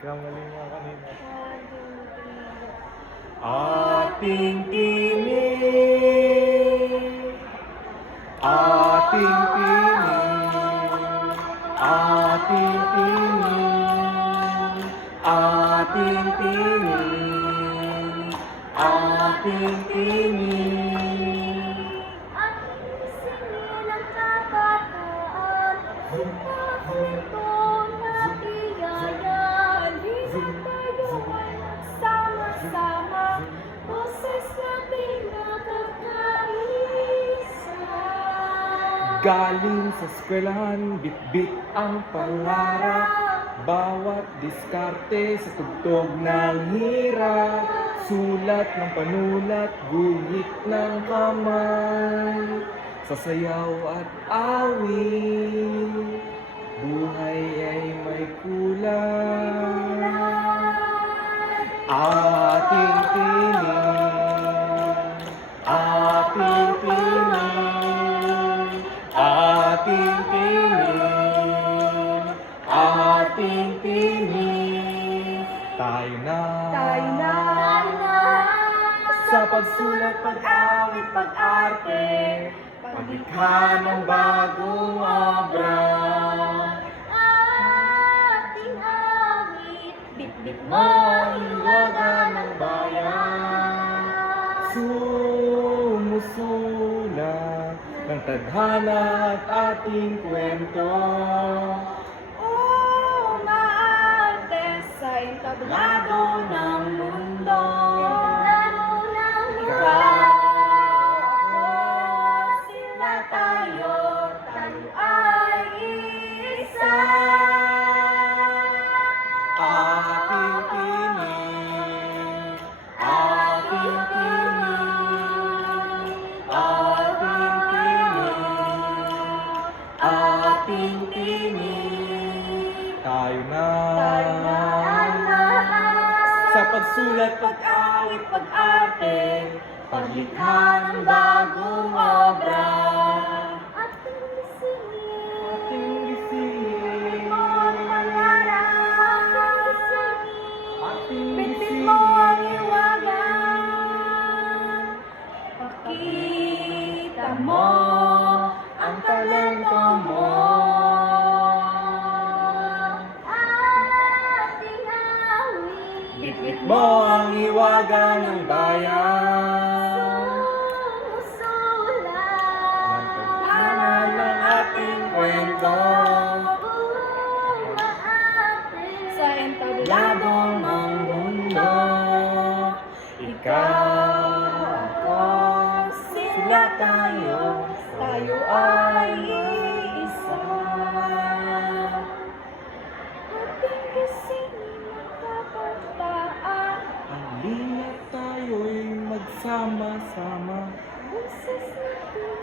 Kamaling nga kanina. Ating tinig, ating tinig, ating tinig, ating tinig, ating tinig. Ating sinilang kabataan, bukas nito na biyaya. Halina't tayo ay magsama-sama, boses natin nakakaisa. Galing sa eskwelahan, bit-bit ang pangarap. Bawat diskarte sa tugtog ng hirap. Sulat ng panulat, guhit ng kamay. Sa sayaw at awit, buhay ay may kulay. Ating tinig, ating tinig, ating tinig, ating tinig. Tayo na sa pagsulat, pag-awit, pag-arte, paglikha ng bagong obra. Ating awit, bit-bit mo Ang iwaga ng bayan, sumusulat ng tadhana at ating kwento. umaarte sa entablado ng mundo. Ikaw, ako, sila tayo, tayo ay isa. Ating tinig, ating tinig, ating tinig, ating tinig. Tayo na sa pagsulat, pag-awit, pag-arte, paglikha ng bagong obra. Ating isingin, Ating gisingin, ang pangarap. ating Bit-bit mo ang gisingin. iwagan. Pakita mo ang talento mo. Ating awit, Bit-bit mo ang iwaga ng bayan. sumusulat. Tadhana ng ating kwento. Umaarte sa entablado ng mundo. Ikaw, ako, sila tayo, tayo ay isa. Ating gisingin ang kabataan, halina't tayo'y magsama-sama. boses natin